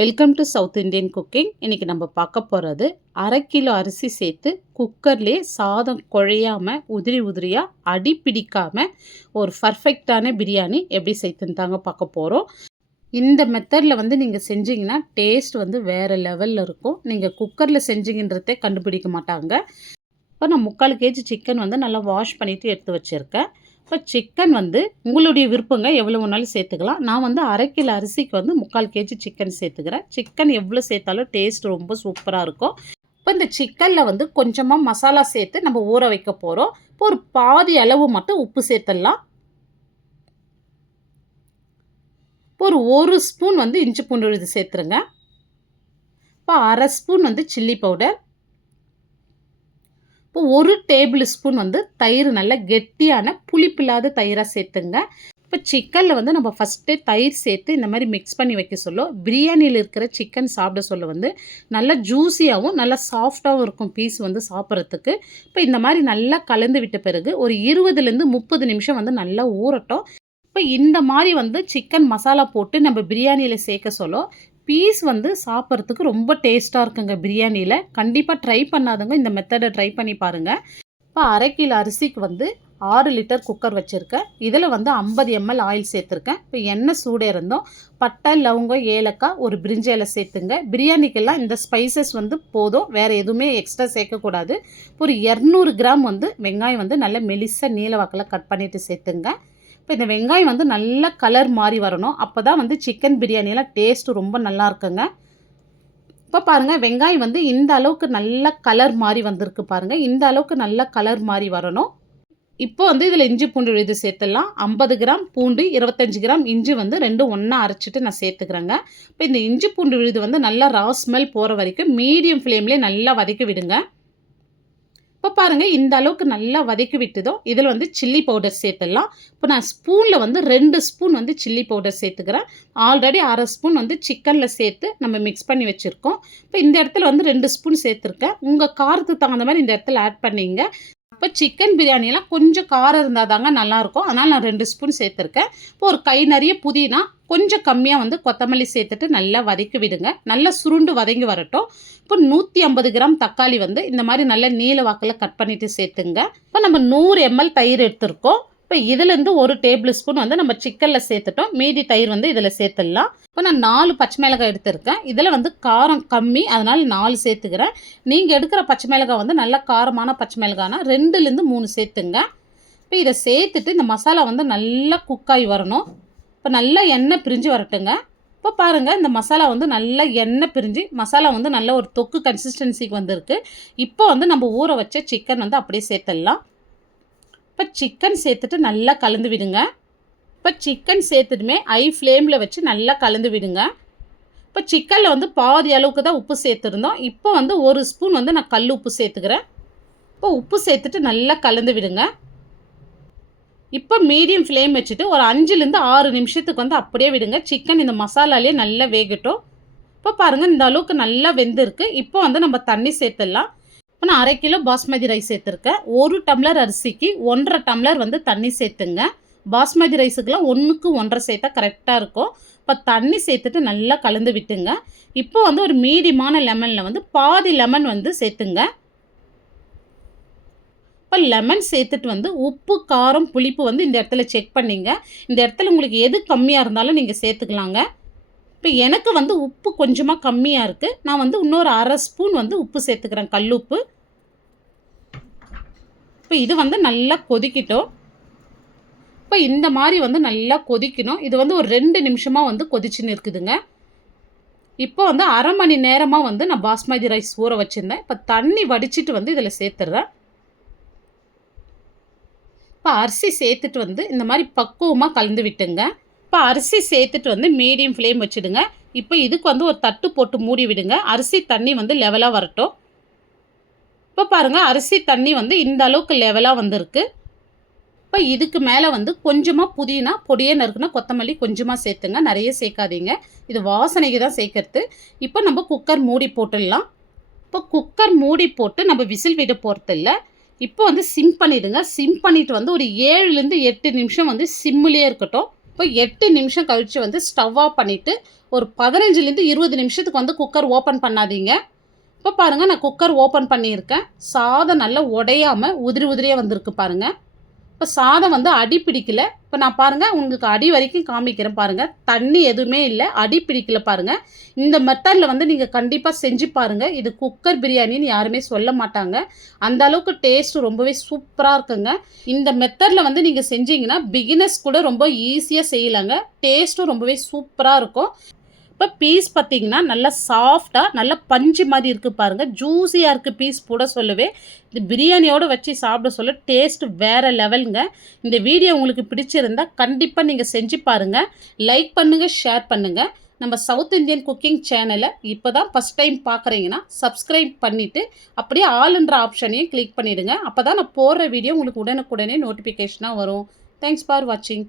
Welcome to south Indian cooking. இன்றைக்கி நம்ம பார்க்க போகிறது 1/2 கிலோ அரிசி சேர்த்து குக்கர்லேயே சாதம் குழையாமல் உதிரி உதிரியாக அடி பிடிக்காமல் ஒரு பர்ஃபெக்டான பிரியாணி எப்படி செய்துன்னு தாங்க பார்க்க போகிறோம். இந்த மெத்தடில் நீங்கள் செஞ்சிங்கன்னா டேஸ்ட் வேறு லெவலில் இருக்கும். நீங்கள் குக்கரில் செஞ்சிங்கன்றதே கண்டுபிடிக்க மாட்டாங்க. இப்போ நான் 3/4 கேஜி சிக்கன் நல்லா வாஷ் பண்ணிவிட்டு எடுத்து வச்சுருக்கேன். இப்போ சிக்கன் உங்களுடைய விருப்பங்க, எவ்வளோ வேணாலும் சேர்த்துக்கலாம். நான் 1/2 கிலோ அரிசிக்கு 3/4 கேஜி சிக்கன் சேர்த்துக்கிறேன். சிக்கன் எவ்வளோ சேர்த்தாலும் டேஸ்ட் ரொம்ப சூப்பராக இருக்கும். இப்போ இந்த சிக்கனில் கொஞ்சமாக மசாலா சேர்த்து நம்ம ஊற வைக்க போகிறோம். இப்போ ஒரு பாதி அளவு மட்டும் உப்பு சேர்த்துடலாம். இப்போ ஒரு ஸ்பூன் இஞ்சி பூண்டு விழுது சேர்த்துருங்க. இப்போ 1/2 ஸ்பூன் சில்லி பவுடர். இப்போ 1 டேபிள் ஸ்பூன் தயிர், நல்லா கெட்டியான புளிப்பில்லாத தயிராக சேர்த்துங்க. இப்போ சிக்கனில் நம்ம ஃபஸ்ட்டே தயிர் சேர்த்து இந்த மாதிரி மிக்ஸ் பண்ணி வைக்க சொல்ல பிரியாணியில் இருக்கிற சிக்கன் சாப்பிட சொல்ல நல்லா ஜூஸியாகவும் நல்லா சாஃப்டாகவும் இருக்கும் பீஸ் சாப்பிட்றதுக்கு. இப்போ இந்த மாதிரி நல்லா கலந்து விட்ட பிறகு ஒரு 20லேருந்து 30 நிமிஷம் நல்லா ஊறட்டும். இப்போ இந்த மாதிரி சிக்கன் மசாலா போட்டு நம்ம பிரியாணியில் சேர்க்க சொல்ல பீஸ் சாப்பிட்றதுக்கு ரொம்ப டேஸ்ட்டாக இருக்குங்க பிரியாணியில். கண்டிப்பாக ட்ரை பண்ணாதவங்க இந்த மெத்தடை ட்ரை பண்ணி பாருங்கள். இப்போ 1/2 கிலோ அரிசிக்கு 6 லிட்டர் குக்கர் வச்சுருக்கேன். இதில் 50 ml ஆயில் சேர்த்துருக்கேன். இப்போ எண்ணெய் சூடே இருந்தோம். பட்டை, லவங்கம், ஏலக்காய், ஒரு பிரிஞ்சி இலை சேர்த்துங்க. பிரியாணிக்கெல்லாம் இந்த ஸ்பைசஸ் போதும், வேறு எதுவுமே எக்ஸ்ட்ரா சேர்க்கக்கூடாது. ஒரு 200 கிராம் வெங்காயம் நல்லா மெலிசாக நீல வாக்கில் கட் பண்ணிவிட்டு சேர்த்துங்க. இப்போ இந்த வெங்காயம் நல்லா கலர் மாறி வரணும். அப்போ தான் சிக்கன் பிரியாணியெல்லாம் டேஸ்ட்டு ரொம்ப நல்லா இருக்குங்க. இப்போ பாருங்கள், வெங்காயம் இந்த அளவுக்கு நல்லா கலர் மாறி வந்திருக்கு பாருங்கள். இந்த அளவுக்கு நல்லா கலர் மாறி வரணும். இப்போ இதில் இஞ்சி பூண்டு விழுது சேர்த்துடலாம். 50 கிராம் பூண்டு, 25 கிராம் இஞ்சி ரெண்டும் ஒன்றா அரைச்சிட்டு நான் சேர்த்துக்கிறேங்க. இப்போ இந்த இஞ்சி பூண்டு விழுது நல்லா ரா ஸ்மெல் போகிற வரைக்கும் மீடியம் ஃப்ளேம்லேயே நல்லா வதக்கி விடுங்க. இப்போ பாருங்கள், இந்த அளவுக்கு நல்லா வதக்கி விட்டுதோம். இதில் சில்லி பவுடர் சேர்த்துடலாம். இப்போ நான் ஸ்பூனில் 2 ஸ்பூன் சில்லி பவுடர் சேர்த்துக்கிறேன். ஆல்ரெடி 1/2 ஸ்பூன் சிக்கனில் சேர்த்து நம்ம மிக்ஸ் பண்ணி வச்சுருக்கோம். இப்போ இந்த இடத்துல 2 ஸ்பூன் சேர்த்துருக்கேன். உங்கள் காரத்துக்கு தகுந்த மாதிரி இந்த இடத்துல ஆட் பண்ணிங்க. இப்போ சிக்கன் பிரியாணியெல்லாம் கொஞ்சம் காரம் இருந்தால் தாங்க நல்லாயிருக்கும். அதனால் நான் 2 ஸ்பூன் சேர்த்துருக்கேன். இப்போ ஒரு கை நிறைய புதினா, கொஞ்சம் கம்மியாக கொத்தமல்லி சேர்த்துட்டு நல்லா வதக்கி விடுங்க. நல்லா சுருண்டு வதங்கி வரட்டும். இப்போ 150 கிராம் தக்காளி இந்த மாதிரி நல்லா நீல வாக்கில் கட் பண்ணிவிட்டு சேர்த்துங்க. இப்போ நம்ம 100 ml தயிர் எடுத்துருக்கோம். இப்போ இதிலேருந்து 1 டேபிள் ஸ்பூன் நம்ம சிக்கனில் சேர்த்துட்டோம். மீதி தயிர் இதில் சேர்த்துடலாம். இப்போ நான் 4 பச்சை மிளகாய் எடுத்துருக்கேன். இதில் காரம் கம்மி, அதனால் 4 சேர்த்துக்கிறேன். நீங்கள் எடுக்கிற பச்சை மிளகாய் நல்ல காரமான பச்சை மிளகானா 2லேருந்து 3 சேர்த்துங்க. இப்போ இதை சேர்த்துட்டு இந்த மசாலா நல்லா குக்காகி வரணும். இப்போ நல்லா எண்ணெய் பிரிஞ்சு வரட்டுங்க. இப்போ பாருங்கள், இந்த மசாலா நல்லா எண்ணெய் பிரிஞ்சு மசாலா நல்ல ஒரு தொக்கு கன்சிஸ்டன்சிக்கு வந்திருக்கு. இப்போ நம்ம ஊற வச்ச சிக்கன் அப்படியே சேர்த்துடலாம். இப்போ சிக்கன் சேர்த்துட்டு நல்லா கலந்து விடுங்க. இப்போ சிக்கன் சேர்த்துட்டுமே ஹை ஃப்ளேமில் வச்சு நல்லா கலந்து விடுங்க. இப்போ சிக்கனில் பாதி அளவுக்கு தான் உப்பு சேர்த்துருந்தோம். இப்போ 1 ஸ்பூன் நான் கல் உப்பு சேர்த்துக்கிறேன். இப்போ உப்பு சேர்த்துட்டு நல்லா கலந்து விடுங்க. இப்போ மீடியம் ஃப்ளேம் வச்சுட்டு ஒரு 5லேருந்து 6 நிமிஷத்துக்கு அப்படியே விடுங்க. சிக்கன் இந்த மசாலாலே நல்லா வேகட்டும். இப்போ பாருங்கள், இந்த அளவுக்கு நல்லா வெந்திருக்கு. இப்போ நம்ம தண்ணி சேர்த்துடலாம். இப்போ நான் 1/2 கிலோ பாஸ்மதி ரைஸ் சேர்த்துருக்கேன். 1 டம்ளர் அரிசிக்கு 1/2 டம்ளர் தண்ணி சேர்த்துங்க. பாஸ்மதி ரைஸுக்கெலாம் 1க்கு 1.5 சேர்த்தா கரெக்டாக இருக்கும். இப்போ தண்ணி சேர்த்துட்டு நல்லா கலந்து விட்டுங்க. இப்போ ஒரு மீடியமான லெமனில் பாதி லெமன் சேர்த்துங்க. இப்போ லெமன் சேர்த்துட்டு உப்பு, காரம், புளிப்பு இந்த இடத்துல செக் பண்ணிங்க. இந்த இடத்துல உங்களுக்கு எது கம்மியாக இருந்தாலும் நீங்கள் சேர்த்துக்கலாங்க. இப்போ எனக்கு உப்பு கொஞ்சமாக கம்மியாக இருக்குது. நான் இன்னொரு 1/2 ஸ்பூன் உப்பு சேர்த்துக்கிறேன், கல் உப்பு. இப்போ இது நல்லா கொதிக்கிட்டோம். இப்போ இந்த மாதிரி நல்லா கொதிக்கணும். இது ஒரு 2 நிமிஷமாக கொதிச்சுன்னு இருக்குதுங்க. இப்போ 1/2 மணி நேரமாக நான் பாஸ்மதி ரைஸ் ஊற வச்சுருந்தேன். இப்போ தண்ணி வடிச்சிட்டு இதில் சேர்த்துட்றேன். இப்போ அரிசி சேர்த்துட்டு இந்த மாதிரி பக்குவமாக கலந்து விட்டுங்க. இப்போ அரிசி சேர்த்துட்டு மீடியம் ஃப்ளேம் வச்சுடுங்க. இப்போ இதுக்கு ஒரு தட்டு போட்டு மூடி விடுங்க. அரிசி தண்ணி லெவலாக வரட்டும். இப்போ பாருங்கள், அரிசி தண்ணி இந்த அளவுக்கு லெவலாக வந்திருக்கு. இப்போ இதுக்கு மேலே கொஞ்சமாக புதினா, பொடியே நறுக்குனா கொத்தமல்லி கொஞ்சமாக சேர்த்துங்க. நிறைய சேர்க்காதீங்க, இது வாசனைக்கு தான் சேர்க்கறது. இப்போ நம்ம குக்கர் மூடி போட்டுடலாம். இப்போ குக்கர் மூடி போட்டு நம்ம விசில் விட போகிறதில்ல. இப்போ சிம் பண்ணிவிடுங்க. சிம் பண்ணிவிட்டு ஒரு 7லேருந்து 8 நிமிஷம் சிம்முலேயே இருக்கட்டும். இப்போ 8 நிமிஷம் கழித்து வந்து ஸ்டவ் ஆஃப் பண்ணிவிட்டு ஒரு 15லேருந்து 20 நிமிஷத்துக்கு வந்து குக்கர் ஓப்பன் பண்ணாதீங்க. இப்போ பாருங்கள், நான் குக்கர் ஓப்பன் பண்ணியிருக்கேன். சாதம் நல்லா உடையாமல் உதிரி உதிரியாக வந்திருக்கு பாருங்கள். இப்போ சாதம் வந்து அடி பிடிக்கல. இப்போ நான் பாருங்கள் உங்களுக்கு அடி வரைக்கும் காமிக்கிறேன் பாருங்கள். தண்ணி எதுவுமே இல்லை, அடி பிடிக்கல பாருங்கள். இந்த மெத்தடில் வந்து நீங்கள் கண்டிப்பாக செஞ்சு பாருங்கள். இது குக்கர் பிரியாணின்னு யாருமே சொல்ல மாட்டாங்க. அந்த அளவுக்கு டேஸ்ட்டு ரொம்பவே சூப்பராக இருக்குங்க. இந்த மெத்தடில் வந்து நீங்கள் செஞ்சீங்கன்னா பிகினர்ஸ் கூட ரொம்ப ஈஸியாக செய்யலாங்க. டேஸ்ட்டும் ரொம்பவே சூப்பராக இருக்கும். இப்போ பீஸ் பார்த்திங்கன்னா நல்லா சாஃப்டாக நல்லா பஞ்சு மாதிரி இருக்குது பாருங்கள். ஜூஸியாக இருக்குது பீஸ் போட சொல்லவே. இந்த பிரியாணியோடு வச்சு சாப்பிட சொல்ல டேஸ்ட்டு வேறு லெவலுங்க. இந்த வீடியோ உங்களுக்கு பிடிச்சிருந்தால் கண்டிப்பாக நீங்கள் செஞ்சு பாருங்கள். லைக் பண்ணுங்கள், ஷேர் பண்ணுங்கள். நம்ம சவுத் இந்தியன் குக்கிங் சேனலை இப்போ தான் ஃபஸ்ட் டைம் பார்க்குறீங்கன்னா சப்ஸ்கிரைப் பண்ணிவிட்டு அப்படியே ஆல்ன்ற ஆப்ஷனையும் கிளிக் பண்ணிவிடுங்க. அப்போ தான் நான் போடுற வீடியோ உங்களுக்கு உடனுக்குடனே நோட்டிஃபிகேஷனாக வரும். தேங்க்ஸ் ஃபார் வாட்சிங்.